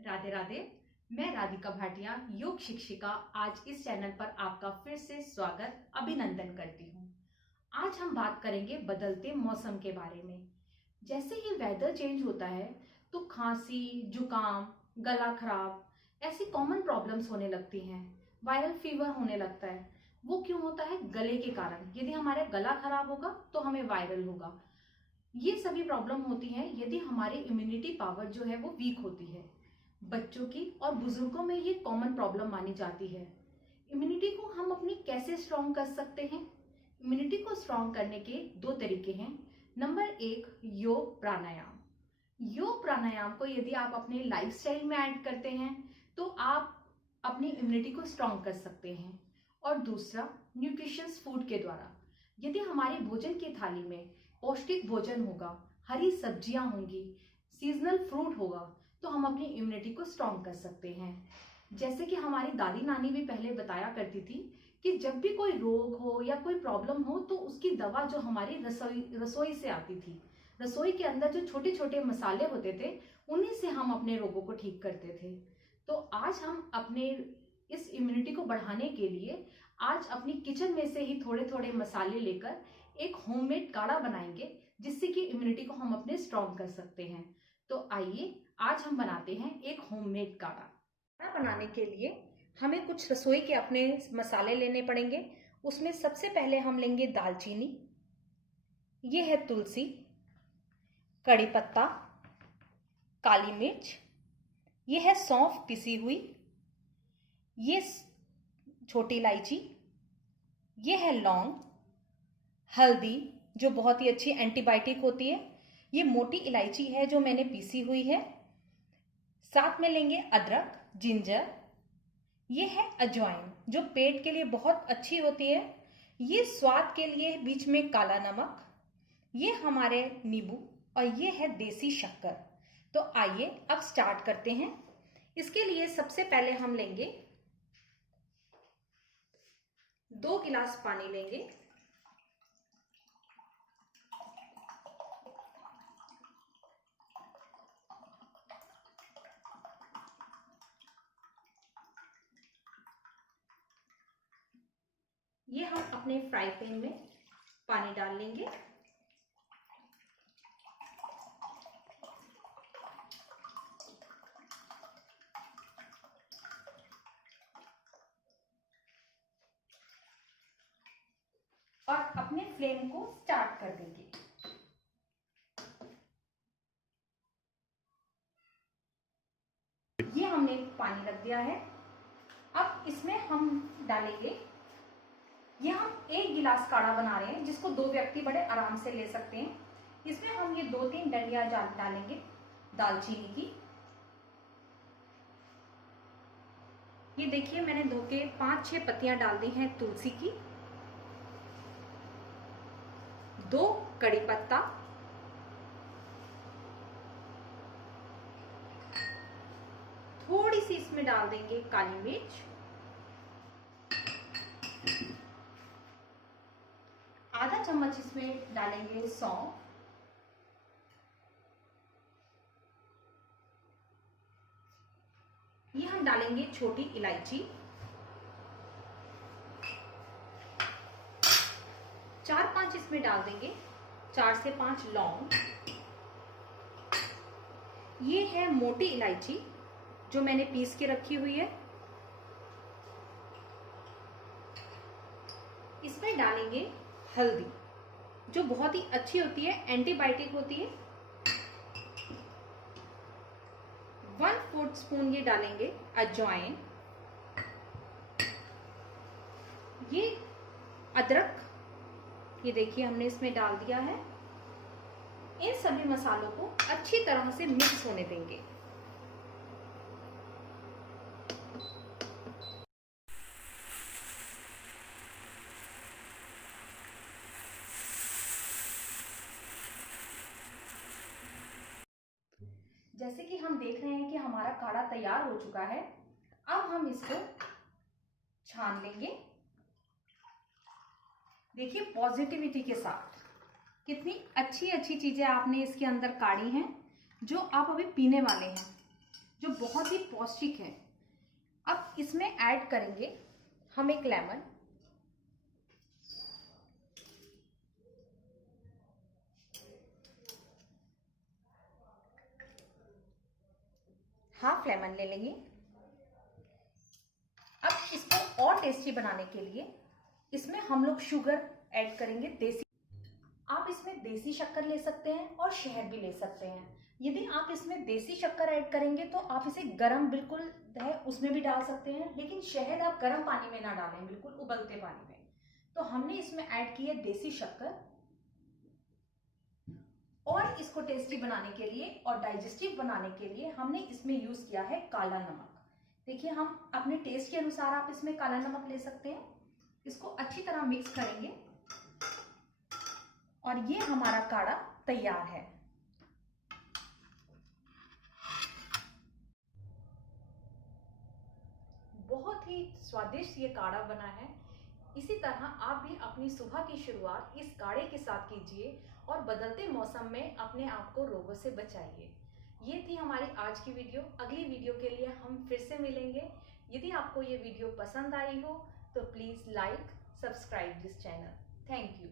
राधे राधे। मैं राधिका भाटिया, योग शिक्षिका, आज इस चैनल पर आपका फिर से स्वागत अभिनंदन करती हूँ। आज हम बात करेंगे बदलते मौसम के बारे में। जैसे ही वेदर चेंज होता है तो खांसी, जुकाम, गला खराब ऐसी कॉमन प्रॉब्लम्स होने लगती हैं। वायरल फीवर होने लगता है। वो क्यों होता है? गले के कारण। यदि हमारा गला खराब होगा तो हमें वायरल होगा। ये सभी प्रॉब्लम होती हैं यदि हमारी इम्यूनिटी पावर जो है वो वीक होती है। बच्चों की और बुजुर्गों में ये कॉमन प्रॉब्लम मानी जाती है। इम्यूनिटी को हम अपनी कैसे स्ट्रॉन्ग कर सकते हैं? इम्यूनिटी को स्ट्रॉन्ग करने के दो तरीके हैं। नंबर 1, योग प्राणायाम। योग प्राणायाम को यदि आप अपने लाइफस्टाइल में ऐड करते हैं तो आप अपनी इम्यूनिटी को स्ट्रॉन्ग कर सकते हैं। और दूसरा, न्यूट्रिशियस फूड के द्वारा। यदि हमारे भोजन की थाली में पौष्टिक भोजन होगा, हरी सब्जियां होंगी, सीजनल फ्रूट होगा, तो हम अपनी इम्यूनिटी को स्ट्रॉन्ग कर सकते हैं। जैसे कि हमारी दादी नानी भी पहले बताया करती थी कि जब भी कोई रोग हो या कोई प्रॉब्लम हो तो उसकी दवा जो हमारी रसोई से आती थी। रसोई के अंदर जो छोटे छोटे मसाले होते थे उन्हीं से हम अपने रोगों को ठीक करते थे। तो आज हम अपने इस इम्यूनिटी को बढ़ाने के लिए आज अपनी किचन में से ही थोड़े थोड़े मसाले लेकर एक होममेड काढ़ा बनाएंगे, जिससे कि इम्यूनिटी को हम अपने स्ट्रॉन्ग कर सकते हैं। तो आइए आज हम बनाते हैं एक होममेड काढ़ा। काढ़ा बनाने के लिए हमें कुछ रसोई के अपने मसाले लेने पड़ेंगे। उसमें सबसे पहले हम लेंगे दालचीनी, ये है तुलसी, कड़ी पत्ता, काली मिर्च, ये है सौंफ पिसी हुई, ये छोटी इलायची, ये है लौंग, हल्दी जो बहुत ही अच्छी एंटीबायोटिक होती है, ये मोटी इलायची है जो मैंने पीसी हुई है, साथ में लेंगे अदरक, जिंजर, ये है अजवाइन जो पेट के लिए बहुत अच्छी होती है, ये स्वाद के लिए बीच में काला नमक, ये हमारे नींबू और ये है देसी शक्कर। तो आइए अब स्टार्ट करते हैं। इसके लिए सबसे पहले हम लेंगे 2 गिलास पानी लेंगे। ये हम अपने फ्राई पैन में पानी डाल लेंगे। और अपने फ्लेम को स्टार्ट कर देंगे। ये हमने पानी रख दिया है। अब इसमें हम डालेंगे, ये हम 1 गिलास काढ़ा बना रहे हैं जिसको 2 व्यक्ति बड़े आराम से ले सकते हैं। इसमें हम ये 2-3 डंडियां डालेंगे दालचीनी की। ये देखिए मैंने धो के 5-6 पत्तियां डाल दी हैं तुलसी की, 2 कड़ी पत्ता, थोड़ी सी इसमें डाल देंगे काली मिर्च, आधा चम्मच इसमें डालेंगे सौंफ, ये हम डालेंगे छोटी इलायची, 4-5 इसमें डाल देंगे 4 से 5 लौंग, ये है मोटी इलायची जो मैंने पीस के रखी हुई है। इसमें डालेंगे हल्दी जो बहुत ही अच्छी होती है, एंटीबायोटिक होती है। 1/4 स्पून ये डालेंगे अजवाइन, ये अदरक, ये देखिए हमने इसमें डाल दिया है। इन सभी मसालों को अच्छी तरह से मिक्स होने देंगे। जैसे कि हम देख रहे हैं कि हमारा काढ़ा तैयार हो चुका है। अब हम इसको छान लेंगे। देखिए पॉजिटिविटी के साथ कितनी अच्छी अच्छी चीजें आपने इसके अंदर काढ़ी हैं जो आप अभी पीने वाले हैं। जो बहुत ही पौष्टिक है। अब इसमें ऐड करेंगे हम एक लेमन, हाफ लेमन ले लेंगे। अब इसको और टेस्टी बनाने के लिए इसमें हम लोग शुगर ऐड करेंगे, देसी। आप इसमें देसी शक्कर ले सकते हैं और शहद भी ले सकते हैं। यदि आप इसमें देसी शक्कर ऐड करेंगे तो आप इसे गर्म बिल्कुल है उसमें भी डाल सकते हैं, लेकिन शहद आप गर्म पानी में ना डालें, बिल्कुल उबलते पानी में। तो हमने इसमें ऐड की है देसी शक्कर, और इसको टेस्टी बनाने के लिए और डाइजेस्टिव बनाने के लिए हमने इसमें यूज किया है काला नमक। देखिए, हम अपने टेस्ट के अनुसार आप इसमें काला नमक ले सकते हैं। इसको अच्छी तरह मिक्स करेंगे और ये हमारा काढ़ा तैयार है। बहुत ही स्वादिष्ट ये काढ़ा बना है। इसी तरह आप भी अपनी सुबह की शुरुआत इस काढ़े के साथ कीजिए और बदलते मौसम में अपने आप को रोगों से बचाइए। ये थी हमारी आज की वीडियो। अगली वीडियो के लिए हम फिर से मिलेंगे। यदि आपको ये वीडियो पसंद आई हो तो please like, subscribe this channel. Thank you.